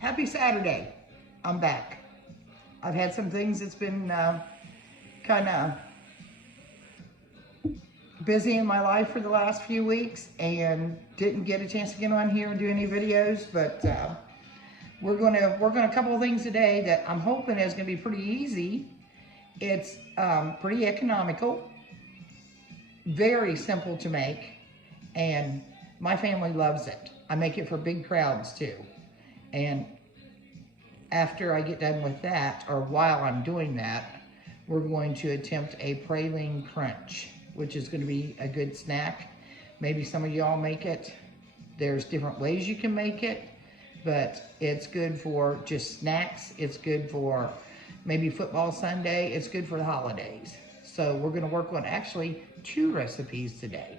Happy Saturday. I'm back. I've had some things that's been kind of busy in my life for the last few weeks and didn't get a chance to get on here and do any videos, but we're going to work on a couple of things today that I'm hoping is going to be pretty easy. It's pretty economical, very simple to make, and my family loves it. I make it for big crowds too. And after I get done with that, or while I'm doing that, we're going to attempt a praline crunch, which is going to be a good snack. Maybe some of y'all make it. There's different ways you can make it, but it's good for just snacks. It's good for maybe football Sunday. It's good for the holidays. So we're going to work on actually 2 recipes today.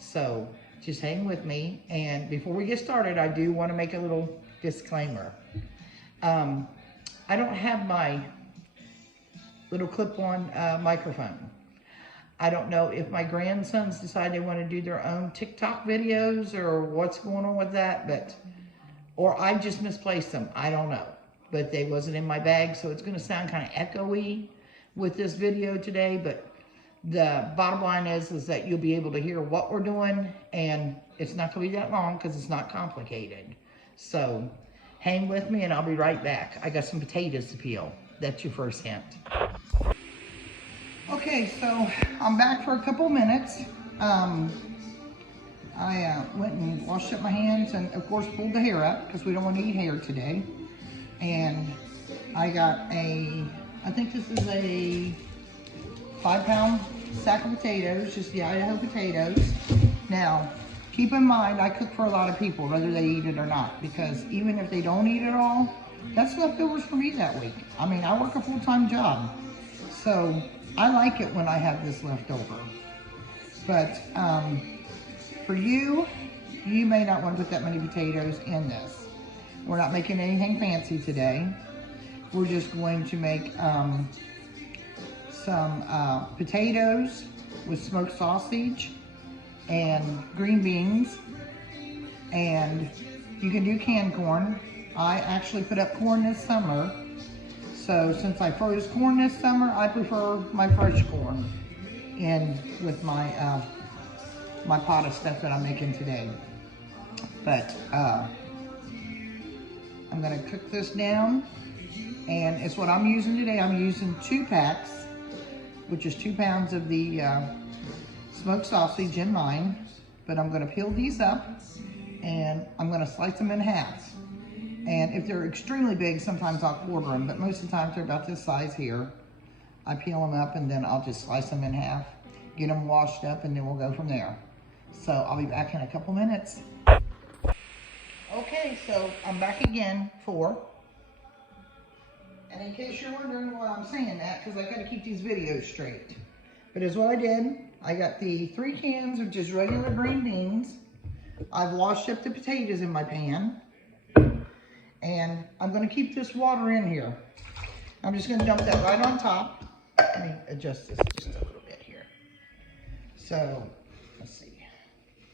So just hang with me. And before we get started, I do want to make a little disclaimer. I don't have my little clip-on microphone. I don't know if my grandsons decide they want to do their own TikTok videos or what's going on with that, or I just misplaced them. I don't know, but they wasn't in my bag, so it's going to sound kind of echoey with this video today, but the bottom line is that you'll be able to hear what we're doing, and it's not going to be that long because it's not complicated. So hang with me and I'll be right back. I got some potatoes to peel. That's your first hint. Okay, so I'm back for a couple minutes. I went and washed up my hands and of course pulled the hair up because we don't want to eat hair today. And I got I think this is a 5-pound sack of potatoes, just the Idaho potatoes. Now, keep in mind, I cook for a lot of people, whether they eat it or not, because even if they don't eat it all, that's leftovers for me that week. I mean, I work a full-time job, so I like it when I have this left over. But for you, you may not want to put that many potatoes in this. We're not making anything fancy today. We're just going to make some potatoes with smoked sausage and green beans, and you can do canned corn. I actually put up corn this summer, so since I froze corn this summer, I prefer my fresh corn in with my my pot of stuff that I'm making today. But I'm gonna cook this down, and it's what I'm using today. I'm using 2 packs, which is 2 pounds of the smoked sausage in mine, but I'm going to peel these up and I'm going to slice them in half. And if they're extremely big, sometimes I'll quarter them, but most of the time they're about this size here. I peel them up and then I'll just slice them in half, get them washed up, and then we'll go from there. So I'll be back in a couple minutes. Okay, so I'm back again and in case you're wondering why I'm saying that, because I got to keep these videos straight. But here's what I did. I got the 3 cans of just regular green beans. I've washed up the potatoes in my pan. And I'm going to keep this water in here. I'm just going to dump that right on top. Let me adjust this just a little bit here. So, let's see.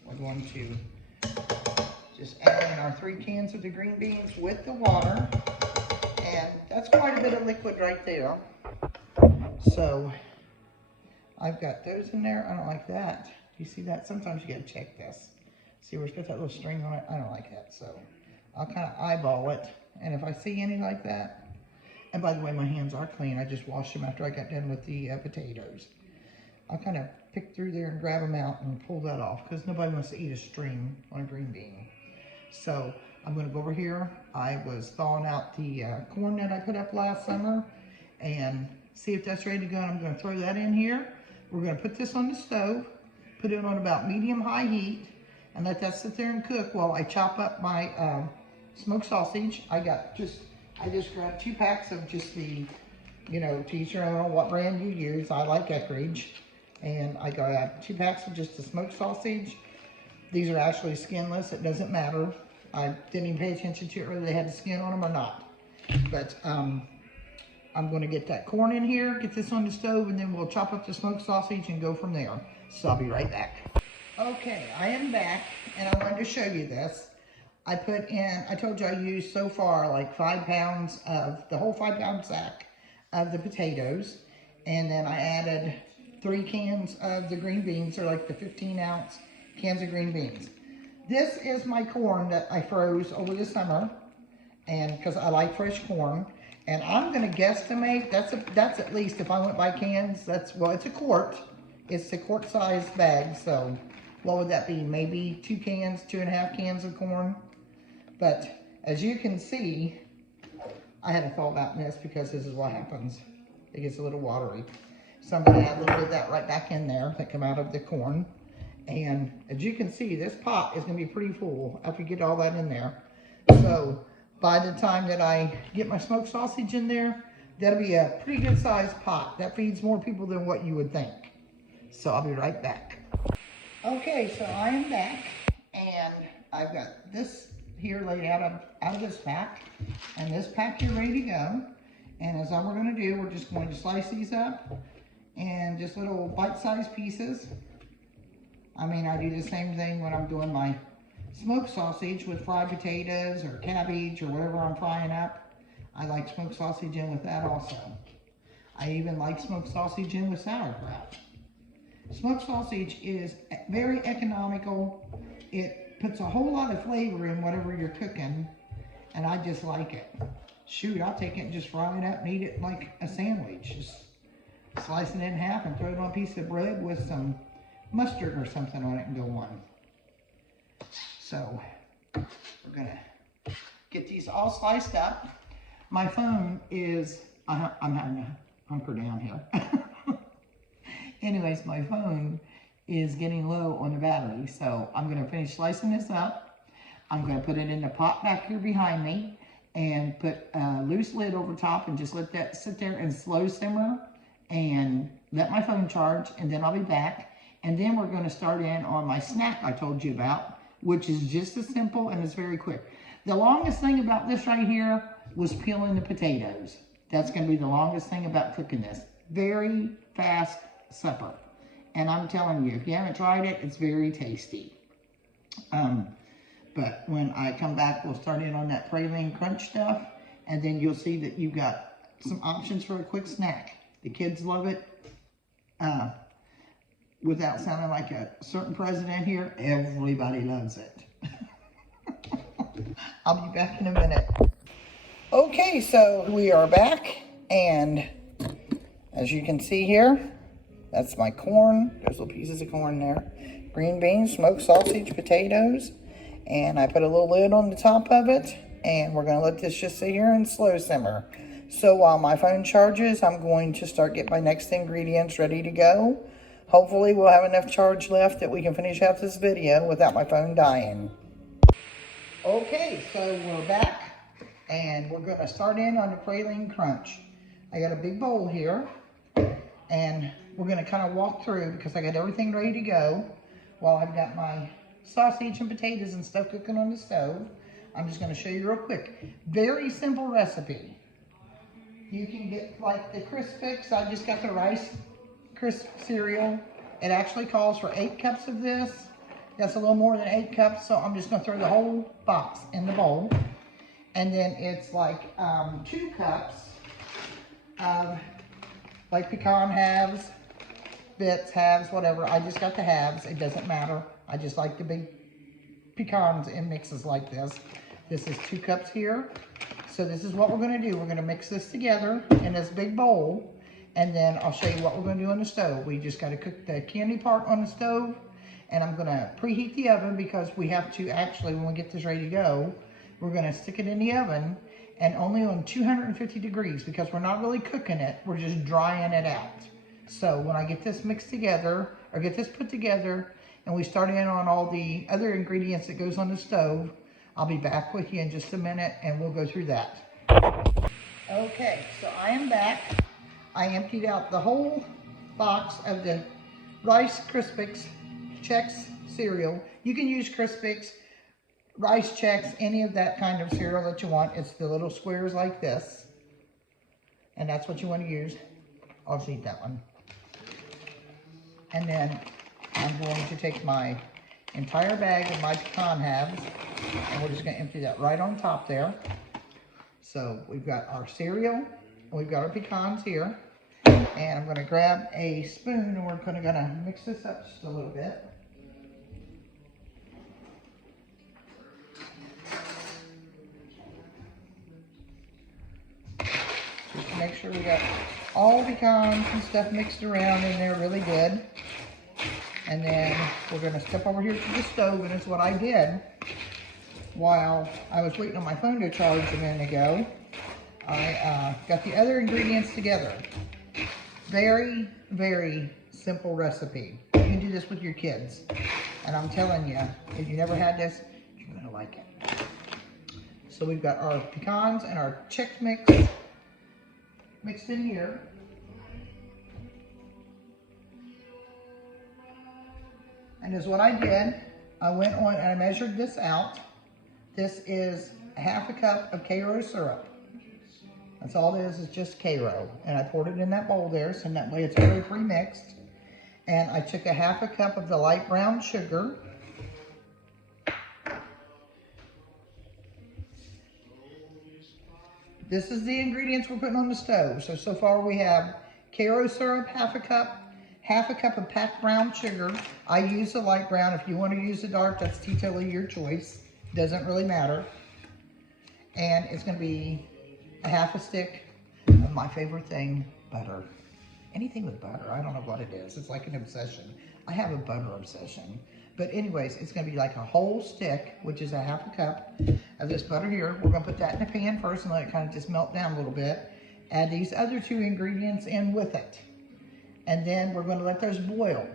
We're going to just add in our 3 cans of the green beans with the water. And that's quite a bit of liquid right there. So I've got those in there. I don't like that. You see that? Sometimes you gotta check this. See where it's got that little string on it? I don't like that. So I'll kind of eyeball it. And if I see any like that, and by the way, my hands are clean. I just washed them after I got done with the potatoes. I'll kind of pick through there and grab them out and pull that off because nobody wants to eat a string on a green bean. So I'm going to go over here. I was thawing out the corn that I put up last summer and see if that's ready to go. I'm going to throw that in here. We're going to put this on the stove, put it on about medium-high heat, and let that sit there and cook while I chop up my smoked sausage. I just grabbed 2 packs of just the, to each your own what brand you use. I like Eckrich. And I got 2 packs of just the smoked sausage. These are actually skinless. It doesn't matter. I didn't even pay attention to it whether they had the skin on them or not. But I'm going to get that corn in here, get this on the stove, and then we'll chop up the smoked sausage and go from there. So I'll be right back. Okay, I am back, and I wanted to show you this. I put in, I told you I used so far like 5 pounds of, the whole 5-pound sack of the potatoes. And then I added 3 cans of the green beans, or like the 15-ounce cans of green beans. This is my corn that I froze over the summer, and because I like fresh corn. And I'm gonna guesstimate, that's at least, if I went by cans, well, it's a quart. It's a quart-sized bag, so what would that be? Maybe 2 cans, 2.5 cans of corn. But as you can see, I had to thaw out this because this is what happens. It gets a little watery. So I'm gonna add a little bit of that right back in there that come out of the corn. And as you can see, this pot is gonna be pretty full after you get all that in there. So by the time that I get my smoked sausage in there, that'll be a pretty good sized pot. That feeds more people than what you would think. So I'll be right back. Okay, so I am back, and I've got this here laid out of this pack, and this pack here ready to go. And as we're gonna do, we're just going to slice these up and just little bite-sized pieces. I mean, I do the same thing when I'm doing my smoked sausage with fried potatoes or cabbage or whatever I'm frying up. I like smoked sausage in with that also. I even like smoked sausage in with sauerkraut. Smoked sausage is very economical. It puts a whole lot of flavor in whatever you're cooking, and I just like it. Shoot, I'll take it and just fry it up and eat it like a sandwich. Just slice it in half and throw it on a piece of bread with some mustard or something on it and go on. So we're gonna get these all sliced up. My phone is, I'm having to hunker down here. Anyways, my phone is getting low on the battery, so I'm gonna finish slicing this up. I'm gonna put it in the pot back here behind me and put a loose lid over top and just let that sit there and slow simmer and let my phone charge, and then I'll be back. And then we're gonna start in on my snack I told you about, which is just as simple and it's very quick. The longest thing about this right here was peeling the potatoes. That's gonna be the longest thing about cooking this. Very fast supper. And I'm telling you, if you haven't tried it, it's very tasty. But when I come back, we'll start in on that Praline crunch stuff, and then you'll see that you've got some options for a quick snack. The kids love it. Without sounding like a certain president here, everybody loves it. I'll be back in a minute. Okay, so we are back, and as you can see here, that's my corn. There's little pieces of corn there. Green beans, smoked sausage, potatoes, and I put a little lid on the top of it, and we're gonna let this just sit here and slow simmer. So while my phone charges, I'm going to start getting my next ingredients ready to go. Hopefully we'll have enough charge left that we can finish out this video without my phone dying. Okay, so we're back, and we're gonna start in on the Praline crunch. I got a big bowl here, and we're gonna kind of walk through because I got everything ready to go while I've got my sausage and potatoes and stuff cooking on the stove. I'm just gonna show you real quick. Very simple recipe. You can get like the Crispix. I just got the Rice Crisp cereal. It actually calls for 8 cups of this. That's a little more than 8 cups, so I'm just gonna throw the whole box in the bowl. And then it's like 2 cups of like pecan halves, bits, halves, whatever. I just got the halves, it doesn't matter. I just like the big pecans in mixes like this. This is 2 cups here. So this is what we're gonna do. We're gonna mix this together in this big bowl, and then I'll show you what we're gonna do on the stove. We just gotta cook the candy part on the stove, and I'm gonna preheat the oven because we have to actually, when we get this ready to go, we're gonna stick it in the oven and only on 250 degrees because we're not really cooking it, we're just drying it out. So when I get this mixed together, or get this put together, and we start in on all the other ingredients that goes on the stove, I'll be back with you in just a minute and we'll go through that. Okay, so I am back. I emptied out the whole box of the Rice Crispix Chex cereal. You can use Crispix, Rice Chex, any of that kind of cereal that you want. It's the little squares like this. And that's what you want to use. I'll just eat that one. And then I'm going to take my entire bag of my pecan halves, And we're just gonna empty that right on top there. So we've got our cereal, and we've got our pecans here. And I'm gonna grab a spoon and we're gonna mix this up just a little bit. Just to make sure we got all the pecans and stuff mixed around in there really good. And then we're gonna step over here to the stove, and it's what I did while I was waiting on my phone to charge a minute ago. I got the other ingredients together. Very, very simple recipe. You can do this with your kids. And I'm telling you, if you never had this, you're gonna like it. So we've got our pecans and our Chex Mix mixed in here. And is what I did, I went on and I measured this out. This is half a cup of Karo syrup. That's all it is just Karo. And I poured it in that bowl there, so that way it's already pre-mixed. And I took a half a cup of the light brown sugar. This is the ingredients we're putting on the stove. So far we have Karo syrup, half a cup of packed brown sugar. I use the light brown. If you want to use the dark, that's totally your choice. Doesn't really matter. And it's going to be a half a stick of my favorite thing, butter. Anything with butter, I don't know what it is. It's like an obsession. I have a butter obsession. But anyways, it's going to be like a whole stick, which is a half a cup of this butter here. We're going to put that in the pan first and let it kind of just melt down a little bit. Add these other two ingredients in with it. And then we're going to let those boil.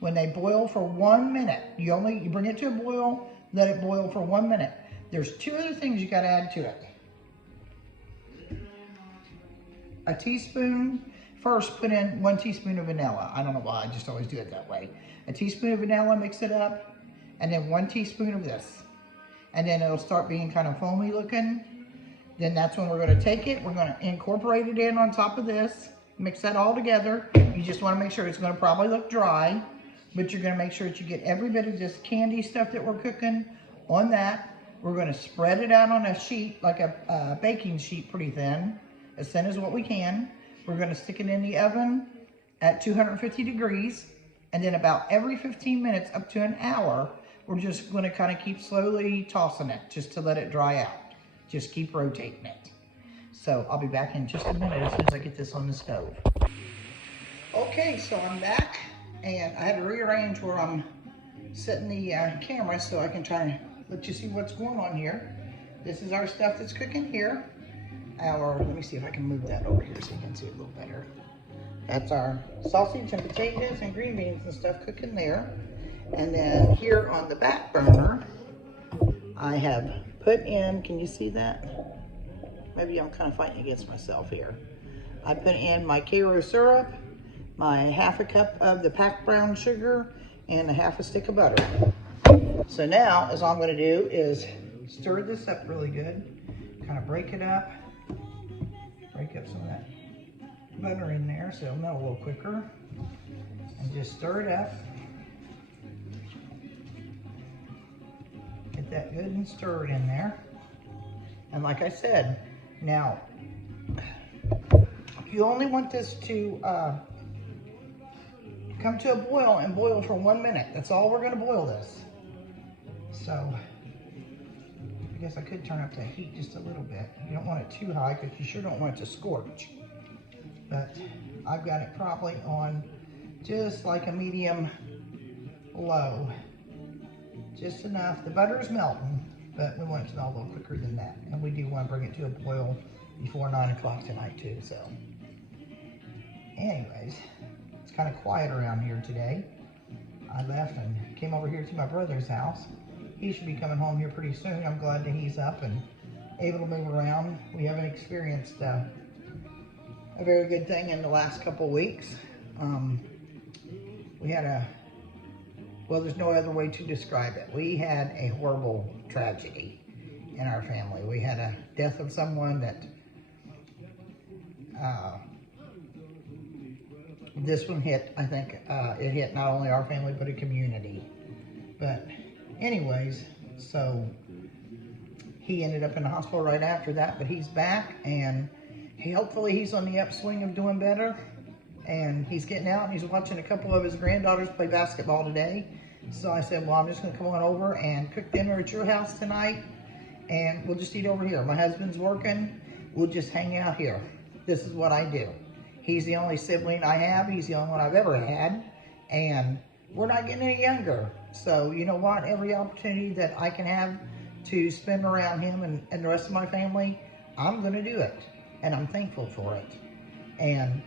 When they boil for 1 minute, you bring it to a boil, let it boil for 1 minute. There's two other things you got to add to it. A teaspoon, first put in 1 teaspoon of vanilla. I don't know why, I just always do it that way. A teaspoon of vanilla, mix it up, and then 1 teaspoon of this. And then it'll start being kind of foamy looking. Then that's when we're going to take it, we're going to incorporate it in on top of this. Mix that all together. You just want to make sure it's going to probably look dry, but you're going to make sure that you get every bit of this candy stuff that we're cooking on that. We're going to spread it out on a sheet, like a baking sheet, pretty thin as what we can. We're going to stick it in the oven at 250 degrees, and then about every 15 minutes up to an hour, we're just going to kind of keep slowly tossing it just to let it dry out. Just keep rotating it. So I'll be back in just a minute as soon as I get this on the stove. Okay, so I'm back, and I had to rearrange where I'm setting the camera so I can try to let you see what's going on here. This is our stuff that's cooking here. Let me see if I can move that over here so you can see it a little better. That's our sausage and potatoes and green beans and stuff cooking there. And then here on the back burner, I have put in, can you see that? Maybe I'm kind of fighting against myself here. I put in my Karo syrup, my half a cup of the packed brown sugar, and a half a stick of butter. So now, all I'm gonna do is stir this up really good, kind of break it up, break up some of that butter in there so it'll melt a little quicker, and just stir it up. Get that good and stirred in there. And like I said, now, you only want this to come to a boil and boil for 1 minute. That's all we're going to boil this. So, I guess I could turn up the heat just a little bit. You don't want it too high because you sure don't want it to scorch. But I've got it probably on just like a medium low. Just enough. The butter is melting, but we want it to melt a little quicker than that. And we do want to bring it to a boil before 9 o'clock tonight too, so. Anyways, it's kind of quiet around here today. I left and came over here to my brother's house. He should be coming home here pretty soon. I'm glad that he's up and able to move around. We haven't experienced a very good thing in the last couple weeks. We had well, there's no other way to describe it. We had a horrible tragedy in our family. We had a death of someone that, this one hit, I think, it hit not only our family, but a community. But anyways, so He ended up in the hospital right after that, but he's back, and hopefully he's on the upswing of doing better. And he's getting out, and he's watching a couple of his granddaughters play basketball today. So I said, well, I'm just going to come on over and cook dinner at your house tonight, and we'll just eat over here. My husband's working. We'll just hang out here. This is what I do. He's the only sibling I have. He's the only one I've ever had. And we're not getting any younger. So you know what? Every opportunity that I can have to spend around him and the rest of my family, I'm going to do it. And I'm thankful for it. And,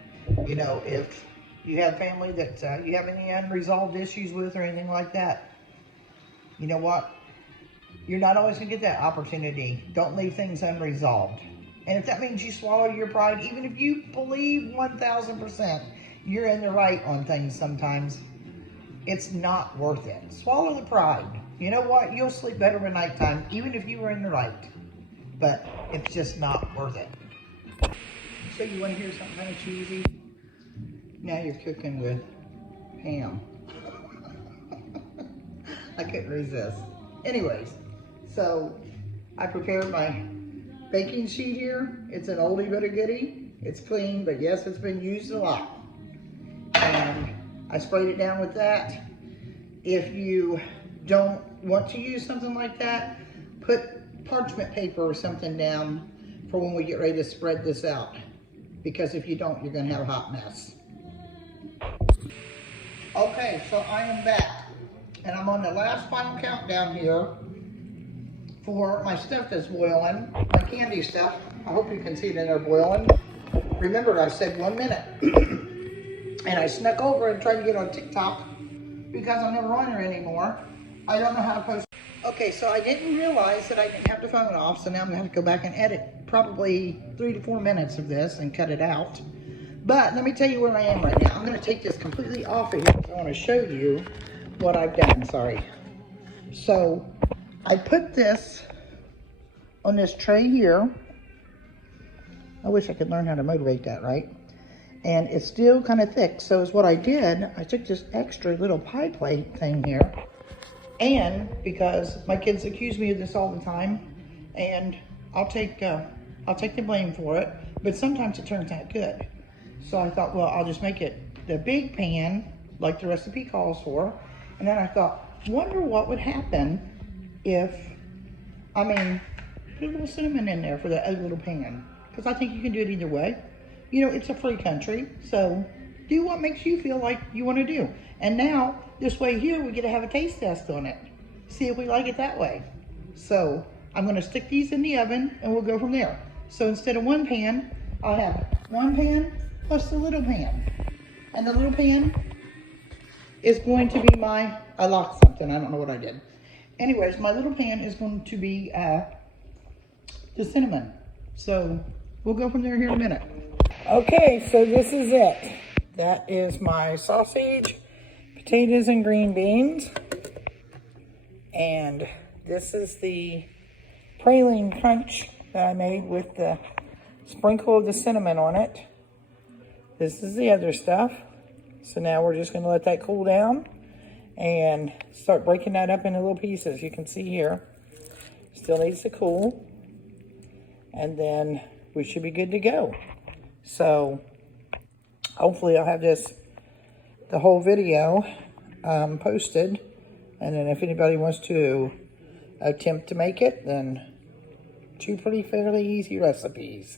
you know, if you have family that you have any unresolved issues with or anything like that, you know what? You're not always going to get that opportunity. Don't leave things unresolved. And if that means you swallow your pride, even if you believe 1,000% you're in the right on things sometimes, it's not worth it. Swallow the pride. You know what? You'll sleep better at nighttime, even if you were in the right. But it's just not worth it. So you want to hear something kind of cheesy? Now you're cooking with ham. I couldn't resist. Anyways, so I prepared my baking sheet here. It's an oldie but a goodie. It's clean, but yes, it's been used a lot. And I sprayed it down with that. If you don't want to use something like that, put parchment paper or something down for when we get ready to spread this out. Because if you don't, you're going to have a hot mess. Okay, so I am back. And I'm on the last final countdown here for my stuff that's boiling, my candy stuff. I hope you can see it in there boiling. Remember, I said 1 minute. And I snuck over and tried to get on TikTok because I'm never on there anymore. I don't know how to post. Okay, so I didn't realize that I didn't have the phone off, so now I'm gonna have to go back and edit probably 3 to 4 minutes of this and cut it out. But let me tell you where I am right now. I'm gonna take this completely off of here because I wanna show you what I've done, sorry. So I put this on this tray here. I wish I could learn how to motivate that, right? And it's still kind of thick. So is what I did, I took this extra little pie plate thing here. And because my kids accuse me of this all the time, and I'll take the blame for it, but sometimes it turns out good. So I thought, well, I'll just make it the big pan like the recipe calls for. And then I thought, wonder what would happen if, put a little cinnamon in there for that other little pan. Because I think you can do it either way. You know, it's a free country, so do what makes you feel like you want to do. And now, this way here, we get to have a taste test on it. See if we like it that way. So, I'm going to stick these in the oven, and we'll go from there. So, instead of one pan, I'll have one pan plus the little pan. And the little pan is going to be I locked something, I don't know what I did. Anyways, my little pan is going to be the cinnamon. So, we'll go from there here in a minute. Okay, so this is it. That is my sausage, potatoes, and green beans. And this is the praline crunch that I made with the sprinkle of the cinnamon on it. This is the other stuff. So now we're just going to let that cool down and start breaking that up into little pieces. You can see here, still needs to cool. And then we should be good to go. So hopefully I'll have the whole video posted, and then if anybody wants to attempt to make it, then 2 fairly easy recipes.